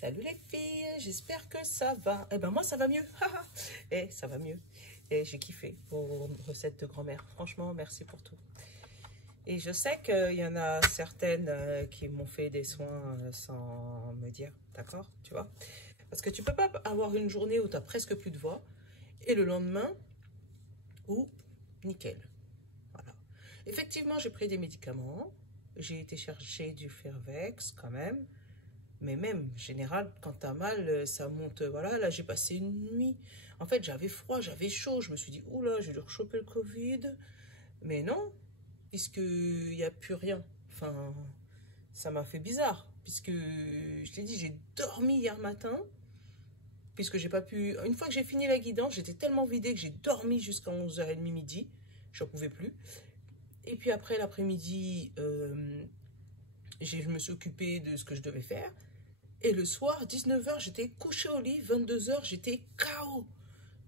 Salut les filles, j'espère que ça va. Eh ben moi ça va mieux. Eh, ça va mieux. Et j'ai kiffé vos recettes de grand-mère. Franchement, merci pour tout. Et je sais qu'il y en a certaines qui m'ont fait des soins sans me dire, d'accord, tu vois. Parce que tu peux pas avoir une journée où tu as presque plus de voix et le lendemain où nickel. Voilà. Effectivement, j'ai pris des médicaments. J'ai été chercher du Fervex quand même. Mais même, en général, quand t'as mal, ça monte. Voilà, là, j'ai passé une nuit. En fait, j'avais froid, j'avais chaud. Je me suis dit, oula, j'ai dû rechoper le Covid. Mais non, puisqu'il n'y a plus rien. Enfin, ça m'a fait bizarre. Puisque, je t'ai dit, j'ai dormi hier matin. Puisque j'ai pas pu... Une fois que j'ai fini la guidance, j'étais tellement vidée que j'ai dormi jusqu'à 11h30 midi. J'en pouvais plus. Et puis après, l'après-midi, je me suis occupée de ce que je devais faire. Et le soir, 19h, j'étais couchée au lit. 22h, j'étais KO.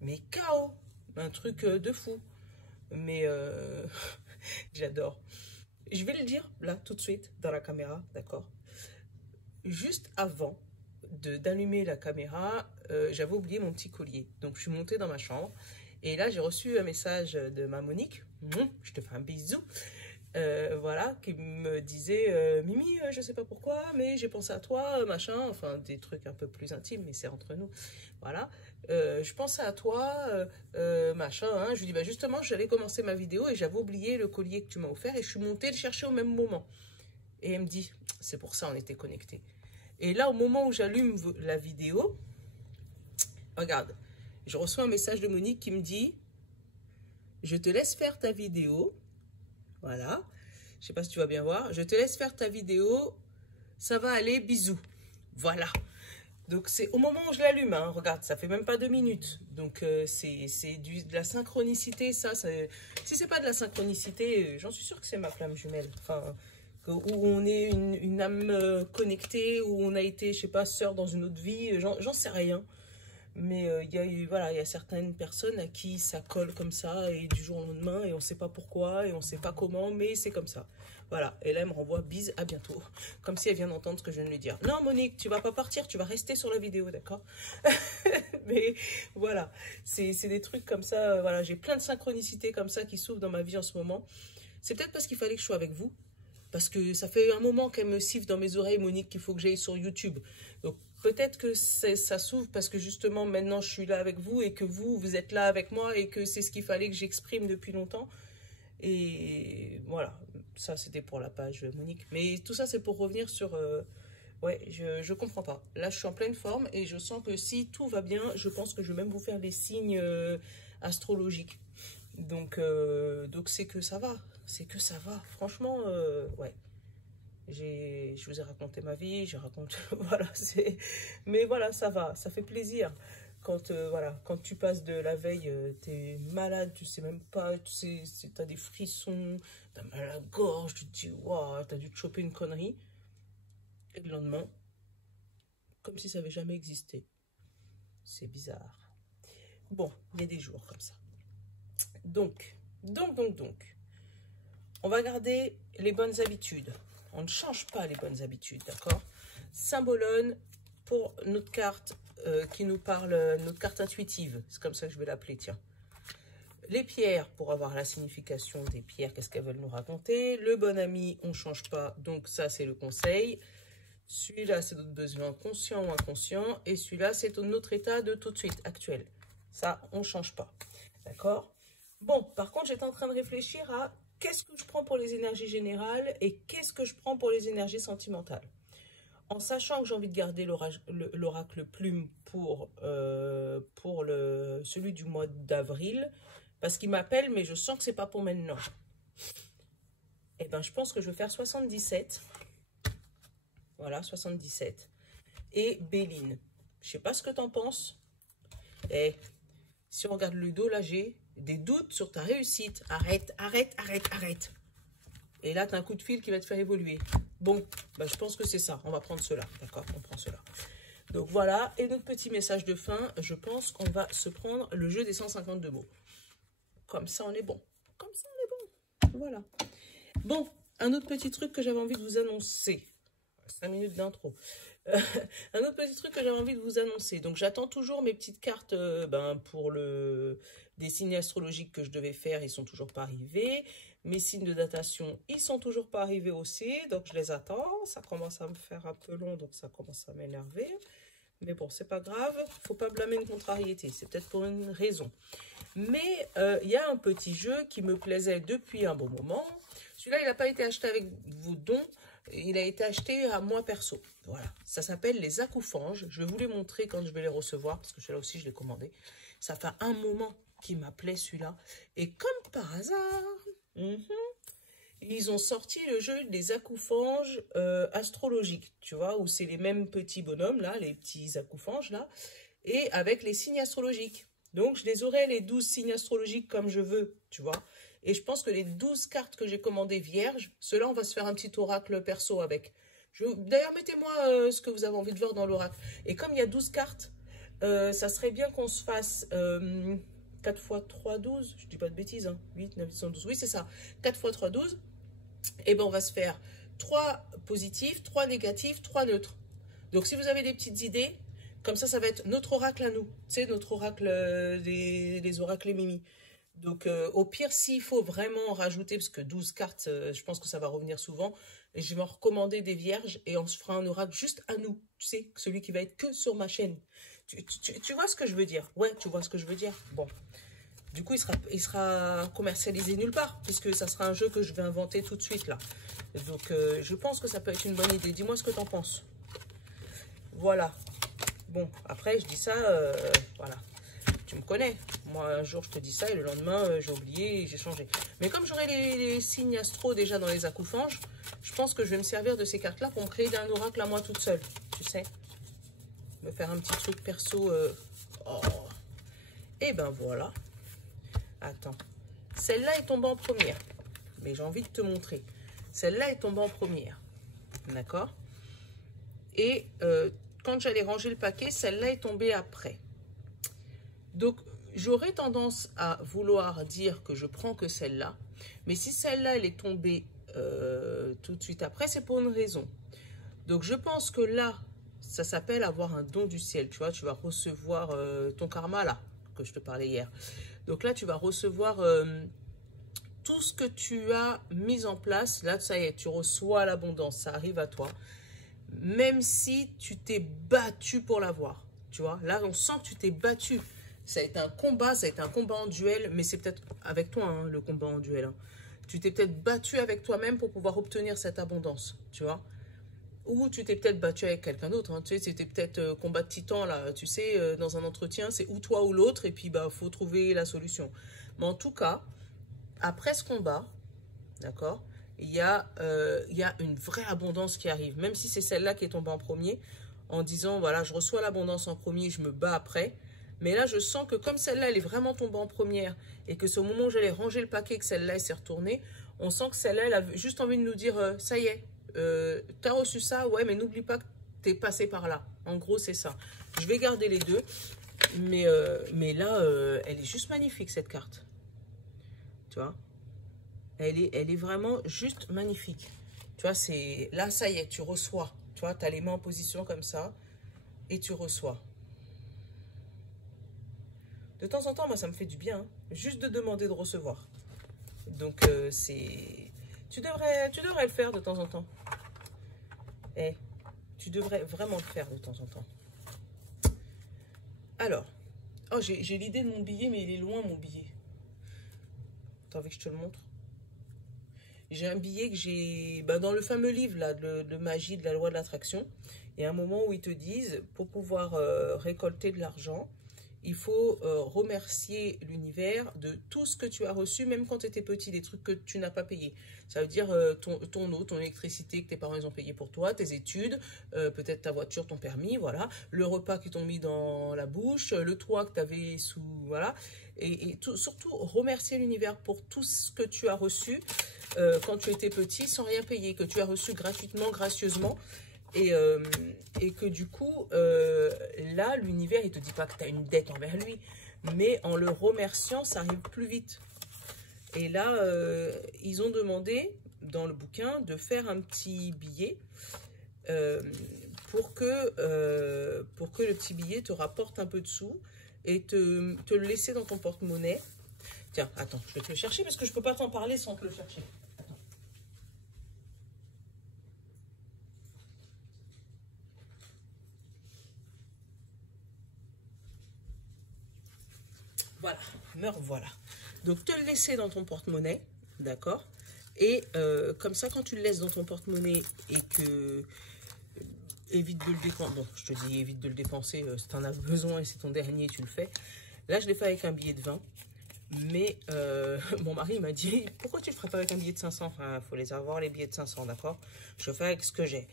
Mais KO. Un truc de fou. Mais j'adore. Je vais le dire là, tout de suite, dans la caméra, d'accord? Juste avant d'allumer la caméra, j'avais oublié mon petit collier. Donc, je suis montée dans ma chambre. Et là, j'ai reçu un message de ma Monique. Je te fais un bisou. Voilà, qui me disait Mimi, je sais pas pourquoi, mais j'ai pensé à toi, machin, enfin des trucs un peu plus intimes, mais c'est entre nous. Voilà, je pensais à toi, machin. Hein. Je lui dis bah justement, j'allais commencer ma vidéo et j'avais oublié le collier que tu m'as offert et je suis montée le chercher au même moment. Et elle me dit c'est pour ça on était connectés. Et là, au moment où j'allume la vidéo, regarde, je reçois un message de Monique qui me dit je te laisse faire ta vidéo. Voilà, je sais pas si tu vas bien voir. Je te laisse faire ta vidéo. Ça va aller, bisous. Voilà. Donc c'est au moment où je l'allume. Hein, regarde, ça fait même pas 2 minutes. Donc c'est de la synchronicité. Ça, si c'est pas de la synchronicité, j'en suis sûre que c'est ma flamme jumelle. Enfin, où on est une âme connectée, où on a été, je sais pas, sœur dans une autre vie. J'en sais rien. Mais voilà, il y a certaines personnes à qui ça colle comme ça, et du jour au lendemain, et on ne sait pas pourquoi, et on ne sait pas comment, mais c'est comme ça. Voilà, et là, elle me renvoie bise, à bientôt. Comme si elle vient d'entendre ce que je viens de lui dire. Non, Monique, tu vas pas partir, tu vas rester sur la vidéo, d'accord? Mais voilà, c'est des trucs comme ça. Voilà, j'ai plein de synchronicités comme ça qui s'ouvrent dans ma vie en ce moment. C'est peut-être parce qu'il fallait que je sois avec vous. Parce que ça fait un moment qu'elle me siffle dans mes oreilles, Monique, qu'il faut que j'aille sur YouTube. Donc peut-être que ça s'ouvre parce que justement maintenant je suis là avec vous et que vous êtes là avec moi et que c'est ce qu'il fallait que j'exprime depuis longtemps. Et voilà, ça c'était pour la page Monique. Mais tout ça c'est pour revenir sur... ouais, je comprends pas. Là je suis en pleine forme et je sens que si tout va bien, je pense que je vais même vous faire des signes astrologiques. Donc c'est que ça va. C'est que ça va. Franchement, ouais. Je vous ai raconté ma vie, j'ai raconté, voilà, mais voilà, ça va, ça fait plaisir. Quand, voilà, quand tu passes de la veille, t'es malade, tu sais même pas, tu sais, t'as des frissons, t'as mal à la gorge, tu te dis, waouh, t'as dû te choper une connerie. Et le lendemain, comme si ça avait jamais existé. C'est bizarre. Bon, il y a des jours comme ça. Donc, on va garder les bonnes habitudes. On ne change pas les bonnes habitudes, d'accord? Symbolone pour notre carte qui nous parle, notre carte intuitive. C'est comme ça que je vais l'appeler, tiens. Les pierres, pour avoir la signification des pierres, qu'est-ce qu'elles veulent nous raconter. Le bon ami, on ne change pas, donc ça, c'est le conseil. Celui-là, c'est notre besoin conscient ou inconscient. Et celui-là, c'est notre état de tout de suite, actuel. Ça, on ne change pas, d'accord? Bon, par contre, j'étais en train de réfléchir à qu'est-ce que je prends pour les énergies générales et qu'est-ce que je prends pour les énergies sentimentales. En sachant que j'ai envie de garder l'oracle plume pour celui du mois d'avril, parce qu'il m'appelle, mais je sens que c'est pas pour maintenant. Eh bien, je pense que je vais faire 77. Voilà, 77. Et Béline. Je sais pas ce que tu en penses. Eh, si on regarde le dos, là, j'ai des doutes sur ta réussite. Arrête, arrête, arrête, arrête. Et là, tu as un coup de fil qui va te faire évoluer. Bon, bah, je pense que c'est ça. On va prendre cela. D'accord, on prend cela. Donc voilà. Et notre petit message de fin, je pense qu'on va se prendre le jeu des 152 mots. Comme ça, on est bon. Comme ça, on est bon. Voilà. Bon, un autre petit truc que j'avais envie de vous annoncer. 5 minutes d'intro. Un autre petit truc que j'avais envie de vous annoncer. Donc j'attends toujours mes petites cartes pour des signes astrologiques que je devais faire. Ils sont toujours pas arrivés. Mes signes de datation, ils sont toujours pas arrivés aussi. Donc je les attends. Ça commence à me faire un peu long, donc ça commence à m'énerver. Mais bon, c'est pas grave. Faut pas blâmer une contrariété. C'est peut-être pour une raison. Mais il y a un petit jeu qui me plaisait depuis un bon moment. Celui-là, il n'a pas été acheté avec vos dons. Il a été acheté à moi perso. Voilà, ça s'appelle les acoufanges. Je vais vous les montrer quand je vais les recevoir, parce que celui-là aussi, je l'ai commandé. Ça fait un moment qu'il m'appelait celui-là. Et comme par hasard, ils ont sorti le jeu des acoufanges astrologiques, tu vois, où c'est les mêmes petits bonhommes, là, les petits acoufanges, là, et avec les signes astrologiques. Donc, je les aurai, les 12 signes astrologiques, comme je veux, tu vois. Et je pense que les 12 cartes que j'ai commandées vierges, ceux-là, on va se faire un petit oracle perso avec. D'ailleurs, mettez-moi ce que vous avez envie de voir dans l'oracle. Et comme il y a 12 cartes, ça serait bien qu'on se fasse 4 x 3, 12. Je dis pas de bêtises, hein. 8, 9, 10, 12. Oui, c'est ça. 4 x 3, 12. Et bien, on va se faire 3 positifs, 3 négatifs, 3 neutres. Donc, si vous avez des petites idées, comme ça va être notre oracle à nous. Tu sais, notre oracle, les oracles et Mimi. Donc, au pire, s'il faut vraiment en rajouter, parce que 12 cartes, je pense que ça va revenir souvent, je vais en recommander des vierges et on se fera un oracle juste à nous. Tu sais, celui qui va être que sur ma chaîne. Tu vois ce que je veux dire? Ouais, tu vois ce que je veux dire? Bon. Du coup, il sera commercialisé nulle part, puisque ça sera un jeu que je vais inventer tout de suite, là. Donc, je pense que ça peut être une bonne idée. Dis-moi ce que tu en penses. Voilà. Bon, après, je dis ça, voilà. Tu me connais. Moi, un jour, je te dis ça et le lendemain, j'ai oublié et j'ai changé. Mais comme j'aurai les signes astro déjà dans les acoufanges, je pense que je vais me servir de ces cartes-là pour me créer un oracle à moi toute seule. Tu sais, me faire un petit truc perso. Oh. Et ben voilà. Attends. Celle-là est tombée en première. Mais j'ai envie de te montrer. Celle-là est tombée en première. D'accord? Et quand j'allais ranger le paquet, celle-là est tombée après. Donc, j'aurais tendance à vouloir dire que je prends que celle-là. Mais si celle-là, elle est tombée tout de suite après, c'est pour une raison. Donc, je pense que là, ça s'appelle avoir un don du ciel. Tu vois, tu vas recevoir ton karma, là, que je te parlais hier. Donc là, tu vas recevoir tout ce que tu as mis en place. Là, ça y est, tu reçois l'abondance. Ça arrive à toi. Même si tu t'es battu pour l'avoir. Tu vois, là, on sent que tu t'es battu. Ça a été un combat, ça a été un combat en duel, mais c'est peut-être avec toi, hein, le combat en duel. Hein. Tu t'es peut-être battu avec toi-même pour pouvoir obtenir cette abondance, tu vois. Ou tu t'es peut-être battu avec quelqu'un d'autre. Hein. Tu sais, c'était peut-être combat de titan, là. Tu sais, dans un entretien, c'est ou toi ou l'autre, et puis, bah, faut trouver la solution. Mais en tout cas, après ce combat, d'accord, il y a une vraie abondance qui arrive. Même si c'est celle-là qui est tombée en premier, en disant, voilà, je reçois l'abondance en premier, je me bats après. Mais là, je sens que comme celle-là, elle est vraiment tombée en première et que c'est au moment où j'allais ranger le paquet que celle-là, elle s'est retournée, on sent que celle-là, elle a juste envie de nous dire, ça y est, t'as reçu ça, ouais, mais n'oublie pas que t'es passé par là. En gros, c'est ça. Je vais garder les deux, mais là, elle est juste magnifique, cette carte. Tu vois, elle est vraiment juste magnifique. Tu vois, c'est là, ça y est, tu reçois. Tu vois, tu as les mains en position comme ça et tu reçois. De temps en temps, moi, ça me fait du bien, hein, juste de demander de recevoir. Donc, c'est... Tu devrais le faire de temps en temps. Eh, tu devrais vraiment le faire de temps en temps. Alors, oh, j'ai l'idée de mon billet, mais il est loin, mon billet. T'as envie que je te le montre? J'ai un billet que j'ai... Ben, dans le fameux livre, là, de magie, de la loi de l'attraction, il y a un moment où ils te disent, pour pouvoir récolter de l'argent, il faut remercier l'univers de tout ce que tu as reçu, même quand tu étais petit, des trucs que tu n'as pas payés. Ça veut dire ton eau, ton électricité que tes parents ils ont payé pour toi, tes études, peut-être ta voiture, ton permis, voilà, le repas qu'ils t'ont mis dans la bouche, le toit que tu avais sous, voilà. Et surtout, remercier l'univers pour tout ce que tu as reçu quand tu étais petit sans rien payer, que tu as reçu gratuitement, gracieusement. Et que du coup, là, l'univers, il ne te dit pas que tu as une dette envers lui, mais en le remerciant, ça arrive plus vite. Et là, ils ont demandé, dans le bouquin, de faire un petit billet pour que le petit billet te rapporte un peu de sous et te le laisser dans ton porte-monnaie. Tiens, attends, je vais te le chercher parce que je ne peux pas t'en parler sans te le chercher. Attends. Voilà, me revoilà. Donc, te le laisser dans ton porte-monnaie, d'accord? Et comme ça, quand tu le laisses dans ton porte-monnaie et que... évite de le dépenser. Bon, je te dis évite de le dépenser si tu en as besoin et c'est ton dernier, tu le fais. Là, je l'ai fait avec un billet de 20. Mais mon mari m'a dit, pourquoi tu ne le ferais pas avec un billet de 500? Il faut les avoir, les billets de 500, d'accord? Je fais avec ce que j'ai.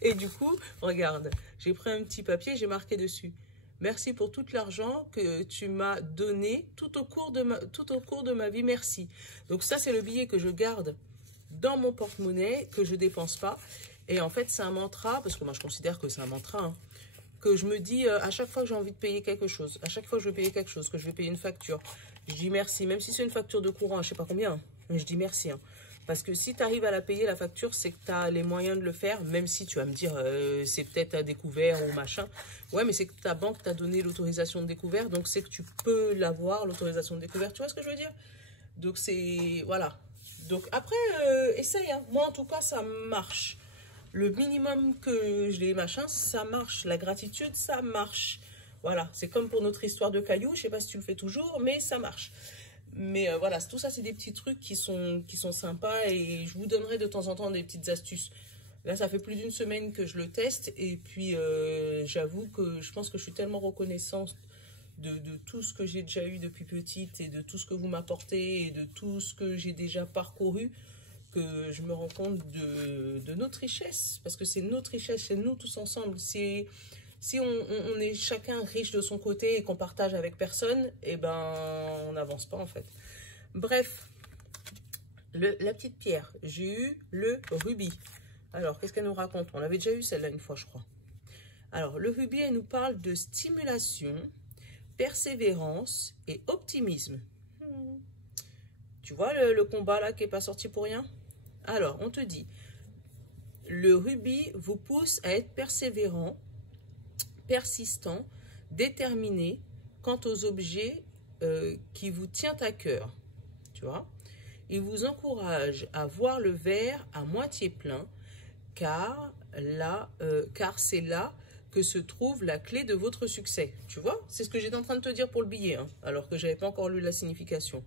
Et du coup, regarde, j'ai pris un petit papier, j'ai marqué dessus. Merci pour tout l'argent que tu m'as donné tout au cours de ma vie, merci. Donc ça, c'est le billet que je garde dans mon porte-monnaie, que je ne dépense pas. Et en fait, c'est un mantra, parce que moi, je considère que c'est un mantra, hein, que je me dis à chaque fois que j'ai envie de payer quelque chose, à chaque fois que je vais payer quelque chose, que je vais payer une facture, je dis merci, même si c'est une facture de courant, je sais pas combien, mais je dis merci. Hein. Parce que si tu arrives à la payer, la facture, c'est que tu as les moyens de le faire, même si tu vas me dire c'est peut-être à découvert ou machin. Ouais, mais c'est que ta banque t'a donné l'autorisation de découvert, donc c'est que tu peux l'avoir, l'autorisation de découvert, tu vois ce que je veux dire? Donc c'est, voilà. Donc après, essaye, hein. Moi en tout cas, ça marche. Le minimum que je l'ai, machin, ça marche. La gratitude, ça marche. Voilà, c'est comme pour notre histoire de cailloux. Je ne sais pas si tu le fais toujours, mais ça marche. Mais voilà, tout ça, c'est des petits trucs qui sont sympas et je vous donnerai de temps en temps des petites astuces. Là, ça fait plus d'une semaine que je le teste et puis j'avoue que je pense que je suis tellement reconnaissante de tout ce que j'ai déjà eu depuis petite et de tout ce que vous m'apportez et de tout ce que j'ai déjà parcouru, que je me rends compte de notre richesse, parce que c'est notre richesse, c'est nous tous ensemble. Si on est chacun riche de son côté et qu'on partage avec personne, eh ben on n'avance pas en fait. Bref, la petite pierre, j'ai eu le rubis. Alors, qu'est-ce qu'elle nous raconte? On avait déjà eu celle-là une fois, je crois. Alors, le rubis, elle nous parle de stimulation, persévérance et optimisme. Tu vois le combat là qui n'est pas sorti pour rien? Alors, on te dit, le rubis vous pousse à être persévérant, persistant, déterminé quant aux objets qui vous tiennent à cœur. Tu vois? Il vous encourage à voir le verre à moitié plein, car c'est là que se trouve la clé de votre succès. Tu vois? C'est ce que j'étais en train de te dire pour le billet, hein, alors que je n'avais pas encore lu la signification.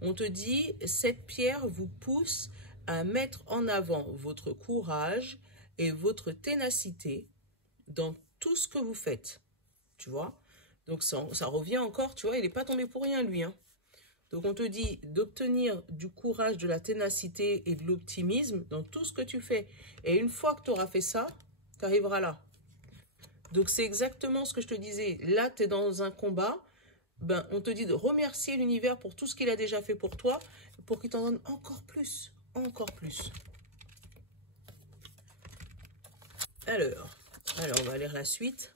On te dit, cette pierre vous pousse à mettre en avant votre courage et votre ténacité dans tout ce que vous faites. Tu vois? Donc ça revient encore, tu vois, il n'est pas tombé pour rien, lui. Hein. Donc on te dit d'obtenir du courage, de la ténacité et de l'optimisme dans tout ce que tu fais. Et une fois que tu auras fait ça, tu arriveras là. Donc c'est exactement ce que je te disais. Là, tu es dans un combat. Ben, on te dit de remercier l'univers pour tout ce qu'il a déjà fait pour toi, pour qu'il t'en donne encore plus, encore plus. Alors, on va lire la suite.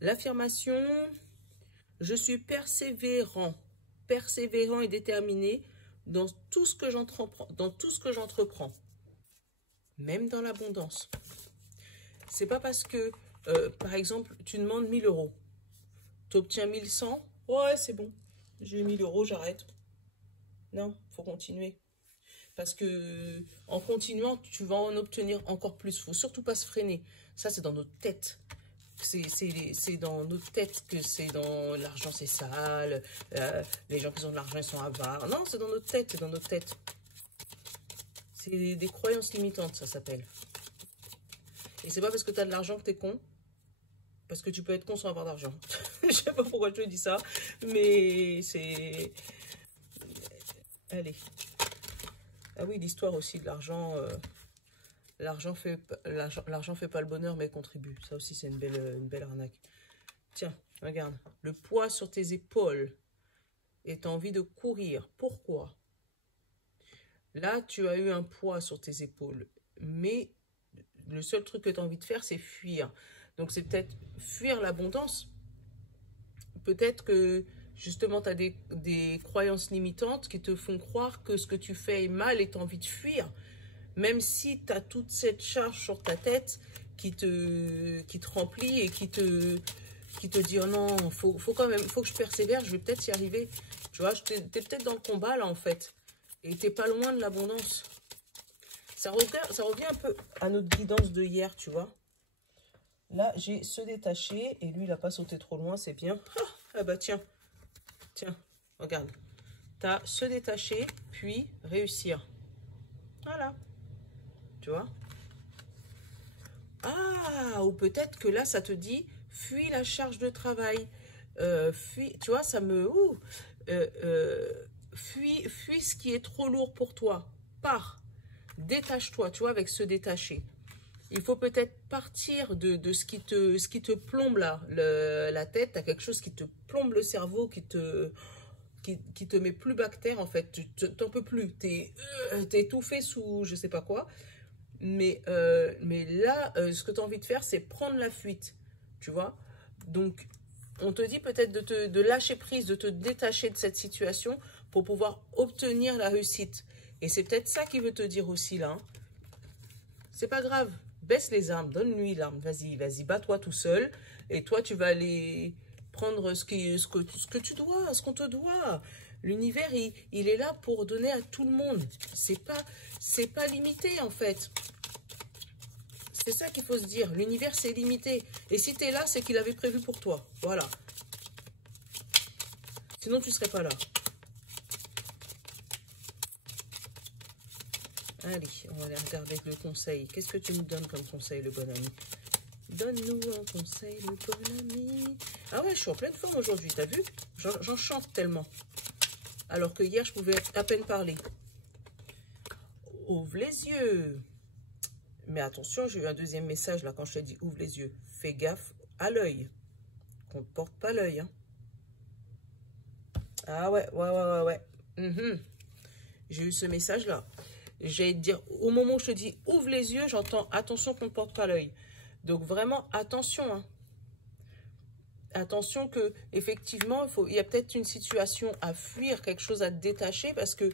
L'affirmation, je suis persévérant et déterminé dans tout ce que j'entreprends, même dans l'abondance. C'est pas parce que, par exemple, tu demandes 1000 euros. Tu obtiens 1100, ouais, c'est bon. J'ai 1000 euros, j'arrête. Non, faut continuer. Parce que en continuant, tu vas en obtenir encore plus. Faut surtout pas se freiner. Ça, c'est dans notre tête. C'est dans notre tête que c'est dans l'argent, c'est sale. Les gens qui ont de l'argent, ils sont avares. Non, c'est dans notre tête, c'est dans notre tête. C'est des croyances limitantes, ça s'appelle. Et c'est pas parce que tu as de l'argent que tu es con. Parce que tu peux être con sans avoir d'argent. Je sais pas pourquoi je te dis ça, mais c'est... Allez. Ah oui, l'histoire aussi de l'argent. L'argent fait pas le bonheur, mais contribue. Ça aussi, c'est une belle arnaque. Tiens, regarde. Le poids sur tes épaules et tu as envie de courir. Pourquoi? Là, tu as eu un poids sur tes épaules, mais le seul truc que tu as envie de faire, c'est fuir. Donc, c'est peut-être fuir l'abondance. Peut-être que, justement, tu as des croyances limitantes qui te font croire que ce que tu fais est mal et tu as envie de fuir. Même si tu as toute cette charge sur ta tête qui te remplit et qui te dit oh non, faut quand même, faut que je persévère, je vais peut-être y arriver. Tu vois, t'es peut-être dans le combat là en fait. Et t'es pas loin de l'abondance. Ça revient un peu à notre guidance de hier, tu vois. Là, j'ai se détacher et lui, il n'a pas sauté trop loin, c'est bien. Ah bah tiens, regarde. T'as se détacher, puis réussir. Voilà. Tu vois. Ah, ou peut-être que là, ça te dit, fuis la charge de travail. Fuis, tu vois, ça me... fuis ce qui est trop lourd pour toi. Pars. Détache-toi, tu vois, avec se détacher. Il faut peut-être partir de ce qui te plombe là, la tête. Tu as quelque chose qui te plombe le cerveau, qui te met plus bactère en fait. Tu t'en peux plus. T'es étouffé sous je sais pas quoi. Mais là, ce que tu as envie de faire, c'est prendre la fuite. Tu vois. Donc, on te dit peut-être de lâcher prise, de te détacher de cette situation pour pouvoir obtenir la réussite. Et c'est peut-être ça qu'il veut te dire aussi là. Hein. C'est pas grave. Baisse les armes, donne-lui l'arme. Vas-y, bats-toi tout seul. Et toi, tu vas aller prendre ce que tu dois, ce qu'on te doit. L'univers, il est là pour donner à tout le monde. C'est pas limité, en fait. C'est ça qu'il faut se dire. L'univers, c'est limité. Et si tu es là, c'est qu'il avait prévu pour toi. Voilà. Sinon, tu ne serais pas là. Allez, on va aller regarder le conseil. Qu'est-ce que tu nous donnes comme conseil, le bon ami? Donne-nous un conseil, le bon ami. Ah ouais, je suis en pleine forme aujourd'hui, t'as vu? J'en chante tellement. Alors que hier, je pouvais à peine parler. Ouvre les yeux. Mais attention, j'ai eu un deuxième message là quand je t'ai dit ouvre les yeux. Fais gaffe à l'œil. Qu'on ne porte pas l'œil. Hein. Ah ouais. J'ai eu ce message là. J'ai dire au moment où je te dis ouvre les yeux, j'entends attention qu'on ne porte pas l'œil. Donc vraiment attention. Hein. Attention que effectivement il y a peut-être une situation à fuir, quelque chose à te détacher parce que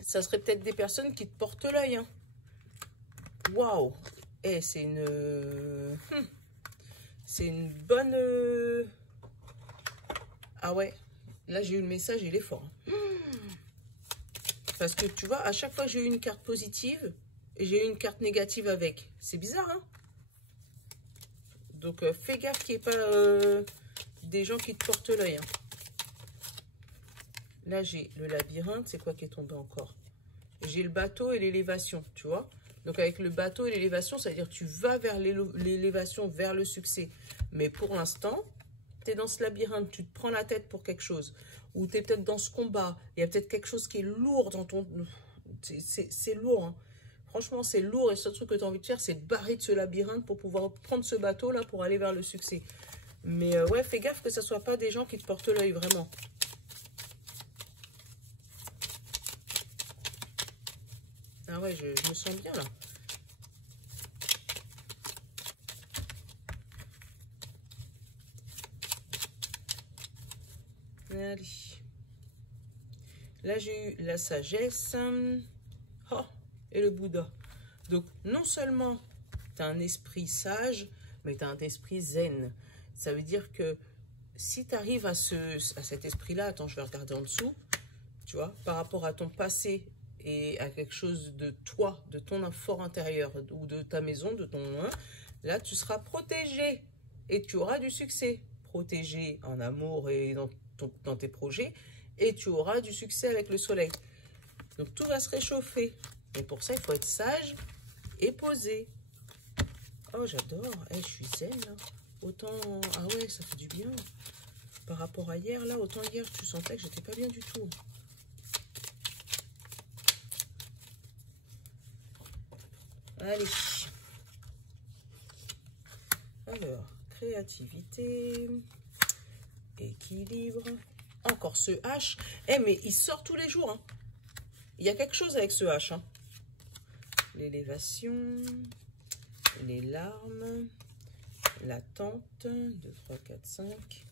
ça serait peut-être des personnes qui te portent l'œil. Hein. Waouh. Eh, c'est une bonne... Ah ouais. Là, j'ai eu le message, il est fort. Parce que, tu vois, à chaque fois que j'ai eu une carte positive, j'ai eu une carte négative avec. C'est bizarre, hein? Donc, fais gaffe qu'il n'y ait pas des gens qui te portent l'œil. Hein. Là, j'ai le labyrinthe. C'est quoi qui est tombé encore? J'ai le bateau et l'élévation, tu vois? Donc, avec le bateau et l'élévation, ça veut dire que tu vas vers l'élévation, vers le succès. Mais pour l'instant, tu es dans ce labyrinthe, tu te prends la tête pour quelque chose. Ou tu es peut-être dans ce combat. Il y a peut-être quelque chose qui est lourd dans ton... C'est lourd, hein. Franchement, c'est lourd. Et ce truc que tu as envie de faire, c'est de barrer de ce labyrinthe pour pouvoir prendre ce bateau-là pour aller vers le succès. Mais ouais, fais gaffe que ce ne soit pas des gens qui te portent l'œil, vraiment. Ah ouais, je me sens bien, là. Allez. Là, j'ai eu la sagesse. Oh, et le Bouddha. Donc, non seulement tu as un esprit sage, mais tu as un esprit zen. Ça veut dire que si tu arrives à cet esprit-là, attends, je vais regarder en dessous, tu vois, par rapport à ton passé et à quelque chose de toi, de ton fort intérieur ou de ta maison, de ton... là, tu seras protégé et tu auras du succès. Protégé en amour et dans tes projets, et tu auras du succès avec le soleil. Donc tout va se réchauffer. Et pour ça, il faut être sage et posé. Oh, j'adore. Je suis zen, là. Autant... Ah ouais, ça fait du bien. Par rapport à hier, là, autant hier, tu sentais que j'étais pas bien du tout. Allez. Alors, créativité... équilibre. Encore ce H. Mais il sort tous les jours. Hein. Il y a quelque chose avec ce H. Hein. L'élévation. Les larmes. L'attente. 2, 3, 4, 5.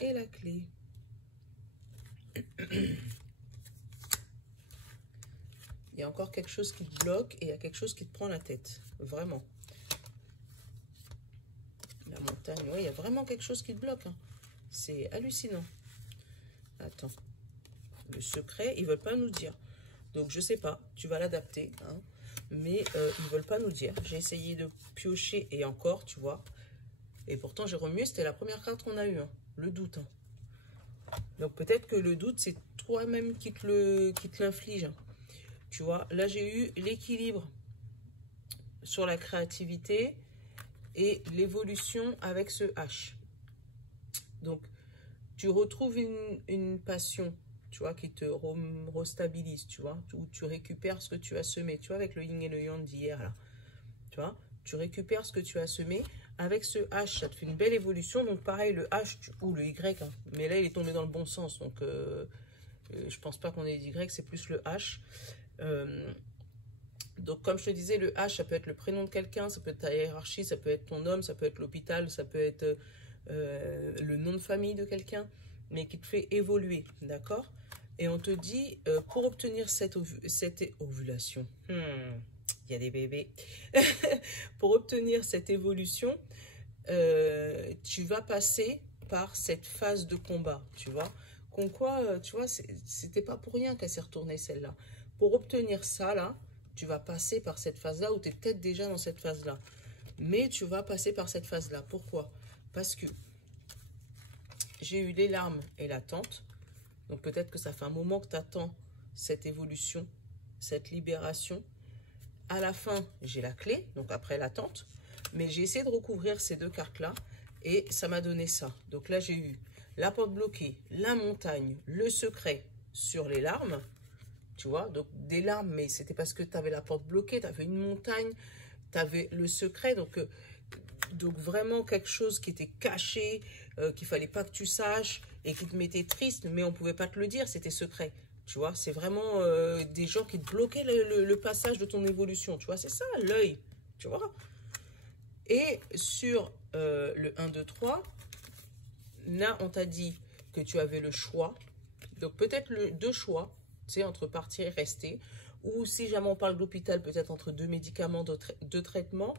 Et la clé. Il y a encore quelque chose qui te bloque et il y a quelque chose qui te prend la tête. Vraiment. montagne. Ouais, il y a vraiment quelque chose qui te bloque. Hein. C'est hallucinant. Attends. Le secret, ils ne veulent pas nous dire. Donc, je sais pas. Tu vas l'adapter. Hein. Mais ils ne veulent pas nous dire. J'ai essayé de piocher et encore, tu vois. Et pourtant, j'ai remué. C'était la première carte qu'on a eue. Hein. Le doute. Hein. Donc, peut-être que le doute, c'est toi-même qui te l'inflige. Hein. Tu vois, là, j'ai eu l'équilibre sur la créativité et l'évolution avec ce H. Donc, tu retrouves une passion, tu vois, qui te restabilise, tu vois, où tu récupères ce que tu as semé, tu vois, avec le yin et le yang d'hier, là, tu vois, tu récupères ce que tu as semé. Avec ce H, ça te fait une belle évolution. Donc, pareil, le H ou le Y, hein, mais là, il est tombé dans le bon sens. Donc, je pense pas qu'on ait Y, c'est plus le H. Donc, comme je te disais, le H, ça peut être le prénom de quelqu'un, ça peut être ta hiérarchie, ça peut être ton homme, ça peut être l'hôpital, ça peut être le nom de famille de quelqu'un, mais qui te fait évoluer, d'accord? Et on te dit, pour obtenir cette ovulation, il y a des bébés, pour obtenir cette évolution, tu vas passer par cette phase de combat, tu vois? Comme quoi, tu vois, c'était pas pour rien qu'elle s'est retournée celle-là. Pour obtenir ça, là, tu vas passer par cette phase-là, ou tu es peut-être déjà dans cette phase-là. Mais tu vas passer par cette phase-là. Pourquoi? Parce que j'ai eu les larmes et l'attente. Donc peut-être que ça fait un moment que tu attends cette évolution, cette libération. À la fin, j'ai la clé, donc après l'attente. Mais j'ai essayé de recouvrir ces deux cartes-là et ça m'a donné ça. Donc là, j'ai eu la porte bloquée, la montagne, le secret sur les larmes. Tu vois, donc des larmes, mais c'était parce que tu avais la porte bloquée, tu avais une montagne, tu avais le secret. Donc vraiment quelque chose qui était caché, qu'il fallait pas que tu saches et qui te mettait triste, mais on pouvait pas te le dire, c'était secret. Tu vois, c'est vraiment des gens qui te bloquaient le passage de ton évolution. Tu vois, c'est ça, l'œil. Tu vois. Et sur le 1, 2, 3, là, on t'a dit que tu avais le choix. Donc, peut-être deux choix, tu sais, entre partir et rester. Ou si jamais on parle d'hôpital, peut-être entre deux médicaments, deux traitements.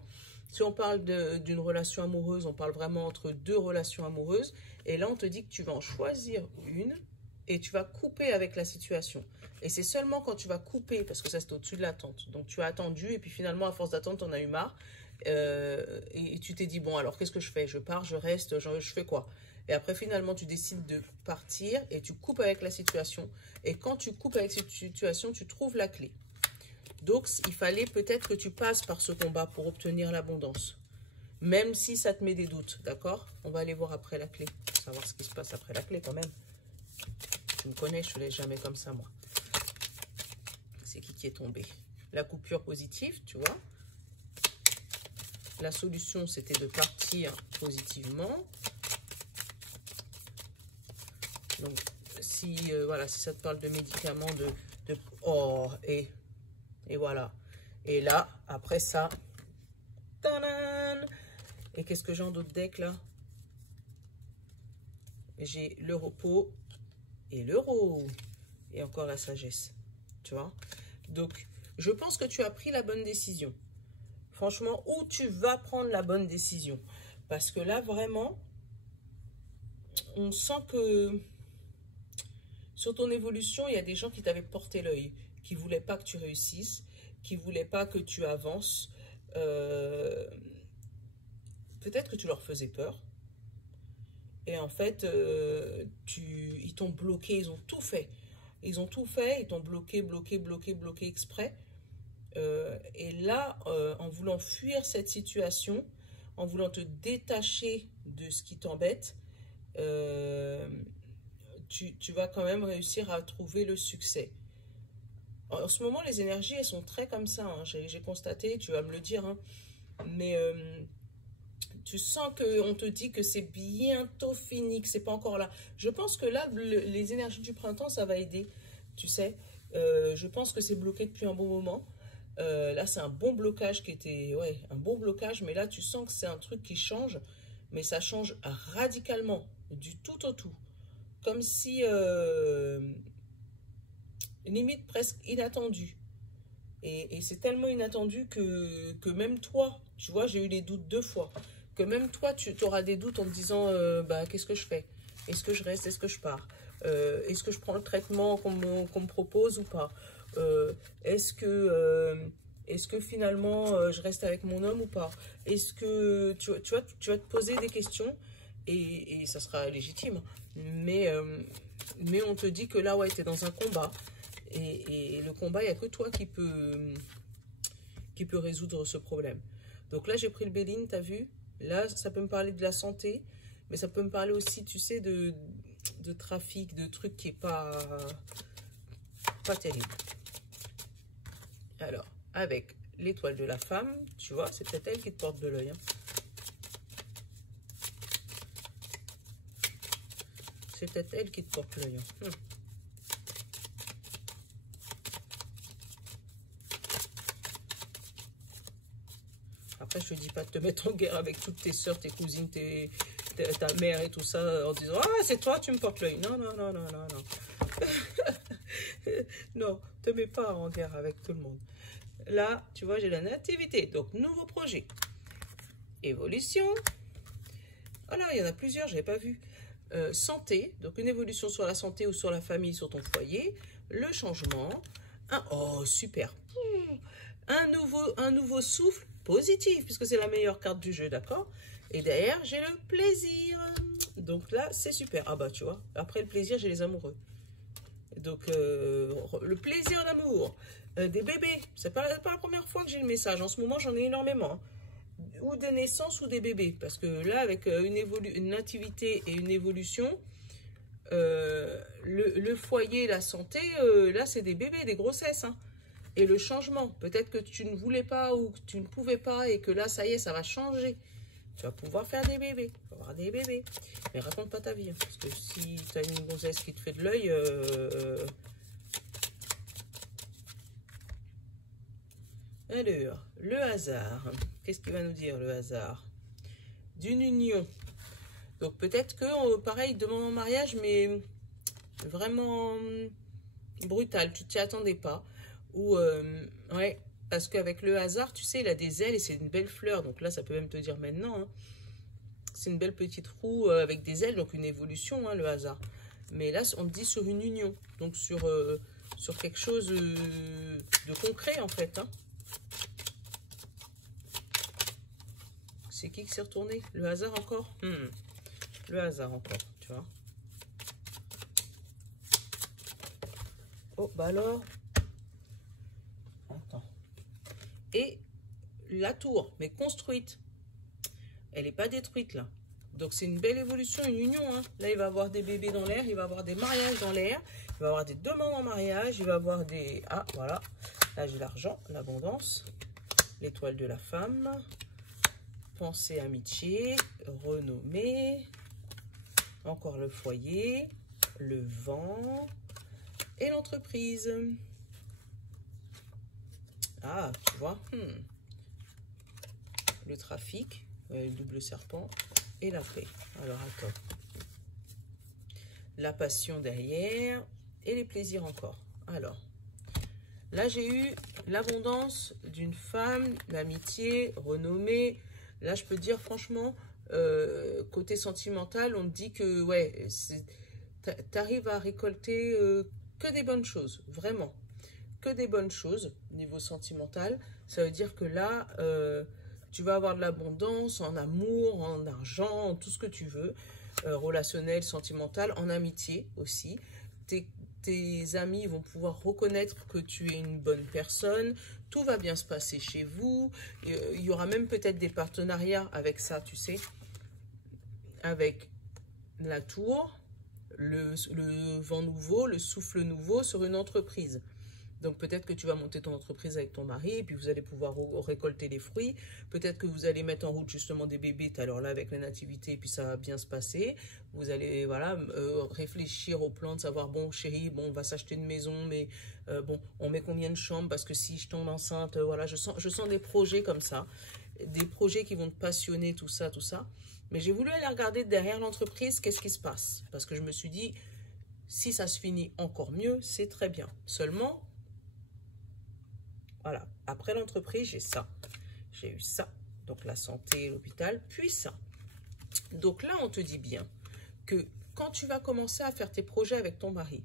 Si on parle d'une relation amoureuse, on parle vraiment entre deux relations amoureuses. Et là, on te dit que tu vas en choisir une et tu vas couper avec la situation. Et c'est seulement quand tu vas couper, parce que ça, c'est au-dessus de l'attente. Donc, tu as attendu et puis finalement, à force d'attendre, tu en as eu marre. Et tu t'es dit, bon, alors qu'est-ce que je fais? Je pars, je reste, je fais quoi? Et après, finalement, tu décides de partir et tu coupes avec la situation. Et quand tu coupes avec cette situation, tu trouves la clé. Donc, il fallait peut-être que tu passes par ce combat pour obtenir l'abondance. Même si ça te met des doutes, d'accord? On va aller voir après la clé. Pour savoir ce qui se passe après la clé quand même. Tu me connais, je ne te laisse jamais comme ça, moi. C'est qui est tombé? La coupure positive, tu vois. La solution, c'était de partir positivement. Donc, si, voilà, si ça te parle de médicaments, oh, et voilà. Et là, après ça, tadam! Et qu'est-ce que j'ai en d'autres decks, là? J'ai le repos et l'euro. Et encore la sagesse, tu vois? Donc, je pense que tu as pris la bonne décision. Franchement, où tu vas prendre la bonne décision. Parce que là, vraiment, on sent que sur ton évolution, il y a des gens qui t'avaient porté l'œil, qui ne voulaient pas que tu réussisses, qui ne voulaient pas que tu avances. Peut-être que tu leur faisais peur. Et en fait, ils t'ont bloqué, ils ont tout fait. Ils ont tout fait, ils t'ont bloqué exprès. Et là, en voulant fuir cette situation, en voulant te détacher de ce qui t'embête, tu vas quand même réussir à trouver le succès. En ce moment, les énergies, elles sont très comme ça. Hein. J'ai constaté, tu vas me le dire. Hein. Mais tu sens qu'on te dit que c'est bientôt fini, que c'est pas encore là. Je pense que là, les énergies du printemps, ça va aider. Tu sais, je pense que c'est bloqué depuis un bon moment. Là, c'est un bon blocage qui était... Ouais, un bon blocage. Mais là, tu sens que c'est un truc qui change. Mais ça change radicalement. Du tout au tout. Comme si... limite presque inattendu. Et c'est tellement inattendu que même toi, tu vois, j'ai eu les doutes 2 fois. que même toi, tu auras des doutes en te disant, bah, qu'est-ce que je fais? Est-ce que je reste? Est-ce que je pars? Est-ce que je prends le traitement qu'on me propose ou pas? Est-ce que finalement, je reste avec mon homme ou pas? Est-ce que, tu vas te poser des questions et ça sera légitime. Mais on te dit que là, ouais, tu es dans un combat. Et le combat, il n'y a que toi qui peut résoudre ce problème. Donc là, j'ai pris le Béline, tu as vu? Là, ça peut me parler de la santé, mais ça peut me parler aussi, tu sais, de trafic, de trucs qui n'est pas terrible. Alors, avec l'étoile de la femme, tu vois, c'est peut-être elle qui te porte de l'œil. Hein. C'est peut-être elle qui te porte l'œil. Hein. Après, je te dis pas de te mettre en guerre avec toutes tes soeurs, tes cousines, ta mère et tout ça, en disant « Ah, c'est toi, tu me portes l'œil. » Non, non, non, non, non, non. Non, te mets pas en guerre avec tout le monde. Là, tu vois, j'ai la nativité. Donc, nouveau projet. Évolution. Voilà, il y en a plusieurs, je n'avais pas vu. Santé, donc une évolution sur la santé ou sur la famille, sur ton foyer. Le changement. Oh, super. Un nouveau souffle positif, puisque c'est la meilleure carte du jeu, d'accord? Et derrière, j'ai le plaisir. Donc là, c'est super. Ah bah, tu vois, après le plaisir, j'ai les amoureux. Donc, le plaisir d'amour. Des bébés. C'est pas la première fois que j'ai le message. En ce moment, j'en ai énormément. Hein. Ou des naissances ou des bébés. Parce que là, avec une nativité et une évolution, le foyer, la santé, là, c'est des bébés, des grossesses. Hein. Et le changement. Peut-être que tu ne voulais pas ou que tu ne pouvais pas et que là, ça y est, ça va changer. Tu vas pouvoir faire des bébés. Tu vas avoir des bébés. Mais raconte pas ta vie. Hein, parce que si tu as une grossesse qui te fait de l'œil... Alors, le hasard. Qu'est-ce qu'il va nous dire, le hasard? D'une union. Donc, peut-être que, pareil, demande en mariage, mais vraiment brutal. Tu t'y attendais pas. Ou, ouais, parce qu'avec le hasard, tu sais, il a des ailes et c'est une belle fleur. Donc là, ça peut même te dire maintenant. Hein. C'est une belle petite roue avec des ailes, donc une évolution, hein, le hasard. Mais là, on te dit sur une union. Donc, sur quelque chose de concret, en fait. Hein. C'est qui s'est retourné? Le hasard encore? Le hasard encore, tu vois. Oh, bah alors. Attends. Et la tour, mais construite. Elle n'est pas détruite, là. Donc, c'est une belle évolution, une union. Hein. Là, il va avoir des bébés dans l'air. Il va avoir des mariages dans l'air. Il va avoir des demandes en mariage. Il va avoir des... Ah, voilà. Là, j'ai l'argent, l'abondance. L'étoile de la femme. Pensée, amitié, renommée, encore le foyer, le vent et l'entreprise. Ah, tu vois, le trafic, le double serpent et la paix. Alors, attends. La passion derrière et les plaisirs encore. Alors, là, j'ai eu l'abondance d'une femme, l'amitié, renommée. Là, je peux dire, franchement, côté sentimental, on te dit que, ouais, tu arrives à récolter que des bonnes choses, vraiment. Que des bonnes choses, niveau sentimental. Ça veut dire que là, tu vas avoir de l'abondance en amour, en argent, en tout ce que tu veux. Relationnel, sentimental, en amitié aussi. Tes amis vont pouvoir reconnaître que tu es une bonne personne, tout va bien se passer chez vous, il y aura même peut-être des partenariats avec ça, tu sais, avec la tour, le vent nouveau, le souffle nouveau sur une entreprise. Donc peut-être que tu vas monter ton entreprise avec ton mari et puis vous allez pouvoir récolter les fruits. Peut-être que vous allez mettre en route justement des bébés, alors là avec la nativité et puis ça va bien se passer. Vous allez voilà réfléchir au plan de savoir bon chérie, bon on va s'acheter une maison mais bon on met combien de chambres parce que si je tombe enceinte, voilà je sens des projets comme ça. Des projets qui vont te passionner, tout ça. Mais j'ai voulu aller regarder derrière l'entreprise qu'est-ce qui se passe. Parce que je me suis dit si ça se finit encore mieux, c'est très bien. Seulement... Voilà, après l'entreprise, j'ai ça. J'ai eu ça, donc la santé, l'hôpital, puis ça. Donc là, on te dit bien que quand tu vas commencer à faire tes projets avec ton mari,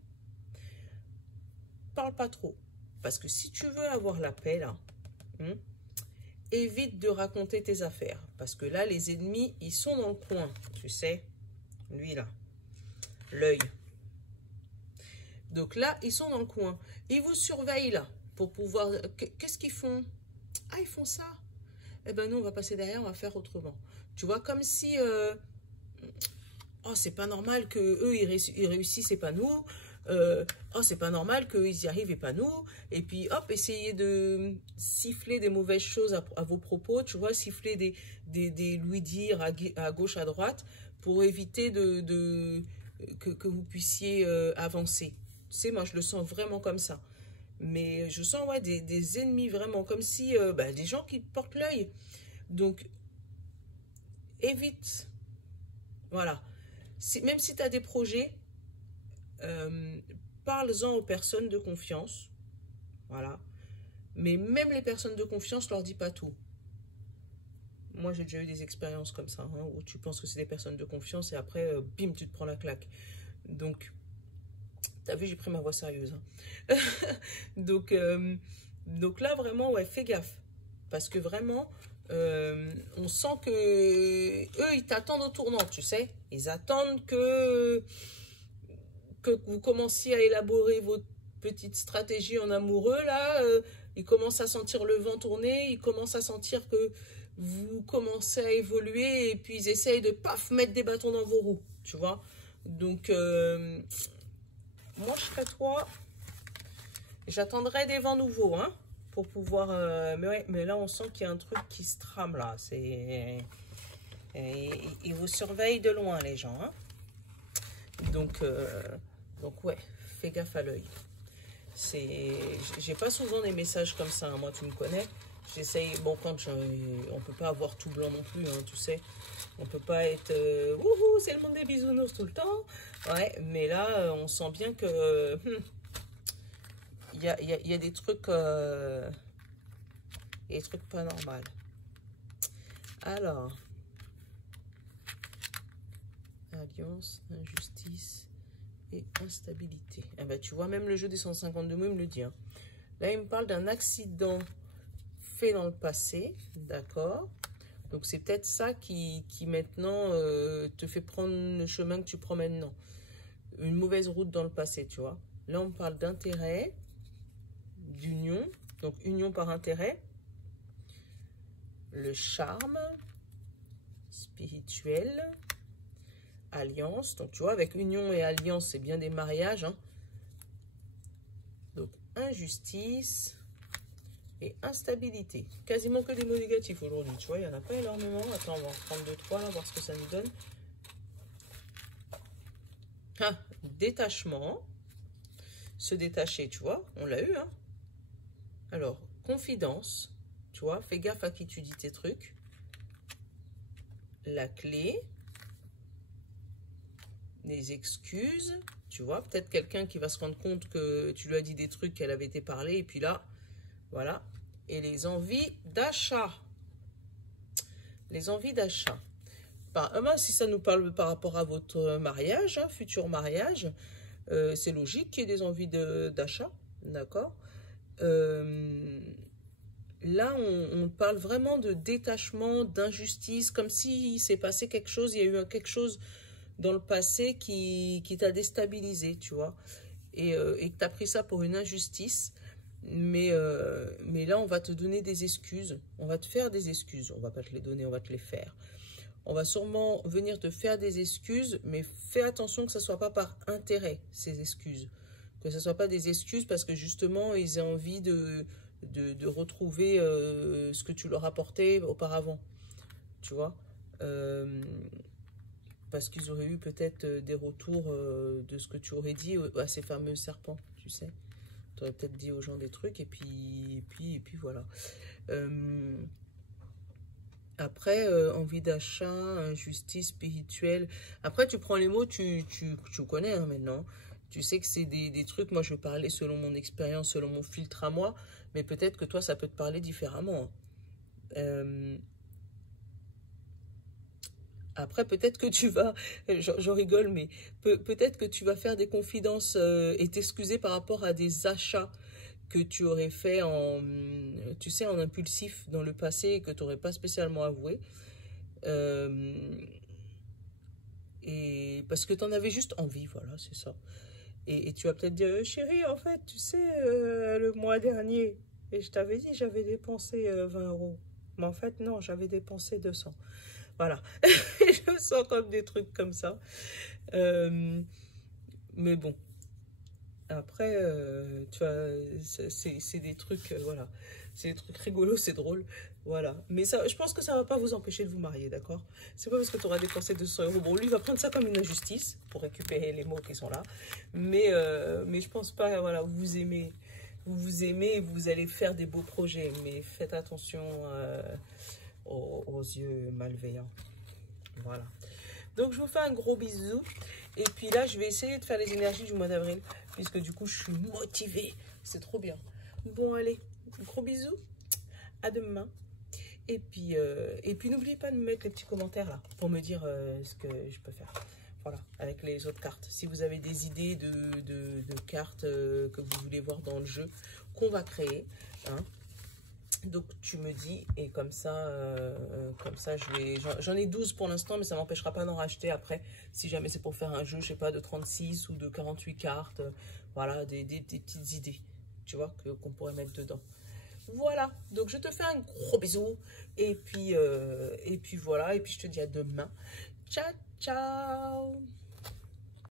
parle pas trop. Parce que si tu veux avoir la paix, là, évite de raconter tes affaires. Parce que là, les ennemis, ils sont dans le coin. Tu sais, lui, là, l'œil. Donc là, ils sont dans le coin. Ils vous surveillent, là, pour pouvoir... Qu'est-ce qu'ils font? Ah, ils font ça. Eh ben, nous, on va passer derrière, on va faire autrement. Tu vois, comme si... oh, c'est pas normal qu'eux, ils réussissent et pas nous. Oh, c'est pas normal qu'ils y arrivent et pas nous. Et puis, hop, essayez de siffler des mauvaises choses à vos propos, tu vois, siffler des lui-dire à gauche, à droite, pour éviter que vous puissiez avancer. Tu sais, moi, je le sens vraiment comme ça. Mais je sens, ouais, des ennemis vraiment, comme si, des gens qui portent l'œil. Donc, évite. Voilà. Même si tu as des projets, parle-en aux personnes de confiance. Voilà. Mais même les personnes de confiance, leur dis pas tout. Moi, j'ai déjà eu des expériences comme ça, hein, où tu penses que c'est des personnes de confiance et après, bim, tu te prends la claque. Donc, t'as vu, j'ai pris ma voix sérieuse. Hein. donc là, vraiment, ouais, fais gaffe. Parce que vraiment, on sent que eux, ils t'attendent au tournant, tu sais. Ils attendent que vous commenciez à élaborer votre petite stratégie en amoureux, là. Ils commencent à sentir le vent tourner, ils commencent à sentir que vous commencez à évoluer et puis ils essayent de, paf, mettre des bâtons dans vos roues, tu vois. Donc, moi, je serais toi, j'attendrai des vents nouveaux, hein, pour pouvoir... mais, ouais, mais là, on sent qu'il y a un truc qui se trame, là. Ils vous surveillent de loin, les gens, hein. Donc, ouais, fais gaffe à l'œil. J'ai pas souvent des messages comme ça, hein. Moi, tu me connais. J'essaye, bon, on peut pas avoir tout blanc non plus, hein, tu sais. On peut pas être, wouhou, c'est le monde des bisounours tout le temps. Ouais, mais là, on sent bien que, il y a des trucs, pas normaux. Alors, alliance, injustice et instabilité. Eh ben, tu vois, même le jeu des 152 mots, il me le dit. Hein. Là, il me parle d'un accident fait dans le passé, d'accord? Donc, c'est peut-être ça qui maintenant te fait prendre le chemin que tu prends maintenant. Une mauvaise route dans le passé, tu vois. Là, on parle d'intérêt, d'union, donc union par intérêt, le charme spirituel, alliance. Donc, tu vois, avec union et alliance, c'est bien des mariages. Hein. Donc, injustice et instabilité. Quasiment que des mots négatifs aujourd'hui. Tu vois, il n'y en a pas énormément. Attends, on va en prendre 2-3, là, voir ce que ça nous donne. Ah, détachement. Se détacher, tu vois, on l'a eu. Hein. Alors, confidence. Tu vois, fais gaffe à qui tu dis tes trucs. La clé. Les excuses, tu vois, peut-être quelqu'un qui va se rendre compte que tu lui as dit des trucs qu'elle avait été parlé, et puis là, voilà, et les envies d'achat. Les envies d'achat. Si ça nous parle par rapport à votre mariage, hein, futur mariage, c'est logique qu'il y ait des envies d'achat, d'accord. Là, on parle vraiment de détachement, d'injustice, comme s'il s'est passé quelque chose, il y a eu quelque chose dans le passé qui t'a déstabilisé, tu vois, et que tu as pris ça pour une injustice, mais là, on va te donner des excuses, on va te faire des excuses, on va pas te les donner, on va te les faire. On va sûrement venir te faire des excuses, mais fais attention que ça ne soit pas par intérêt, ces excuses. Que ce ne soit pas des excuses parce que justement, ils aient envie de retrouver ce que tu leur apportais auparavant, tu vois. Parce qu'ils auraient eu peut-être des retours de ce que tu aurais dit à ces fameux serpents, tu sais. Tu aurais peut-être dit aux gens des trucs et puis voilà. Après, envie d'achat, injustice spirituelle. Après, tu prends les mots, tu connais hein, maintenant. Tu sais que c'est des trucs, moi je vais parler selon mon expérience, selon mon filtre à moi, mais peut-être que toi ça peut te parler différemment. Après, peut-être que tu vas, j'en rigole, mais peut-être que tu vas faire des confidences et t'excuser par rapport à des achats que tu aurais fait en, tu sais, en impulsif dans le passé et que tu n'aurais pas spécialement avoué. Euh, et parce que tu en avais juste envie, voilà, c'est ça. Et tu vas peut-être dire, chérie, en fait, tu sais, le mois dernier, et je t'avais dit, j'avais dépensé 20 euros. Mais en fait, non, j'avais dépensé 200. Voilà. Je me sens comme des trucs comme ça. Euh, mais bon, après, tu vois, c'est des trucs, voilà. C'est des trucs rigolos, c'est drôle. Voilà. Mais ça, je pense que ça va pas vous empêcher de vous marier, d'accord? C'est pas parce que tu auras dépensé 200 euros. Bon, lui, il va prendre ça comme une injustice pour récupérer les mots qui sont là. Mais je pense pas, voilà, vous aimez et vous allez faire des beaux projets. Mais faites attention aux yeux malveillants. Voilà. Donc, je vous fais un gros bisou. Et puis là, je vais essayer de faire les énergies du mois d'avril. Puisque du coup, je suis motivée. C'est trop bien. Bon, allez. Gros bisous. À demain. Et puis n'oubliez pas de me mettre les petits commentaires là. Pour me dire ce que je peux faire. Voilà. Avec les autres cartes. Si vous avez des idées de cartes que vous voulez voir dans le jeu qu'on va créer. Hein. Donc tu me dis et comme ça j'en ai 12 pour l'instant mais ça m'empêchera pas d'en racheter après si jamais c'est pour faire un jeu je sais pas de 36 ou de 48 cartes voilà des petites idées tu vois qu'on pourrait mettre dedans voilà donc je te fais un gros bisou et puis voilà et puis je te dis à demain ciao ciao.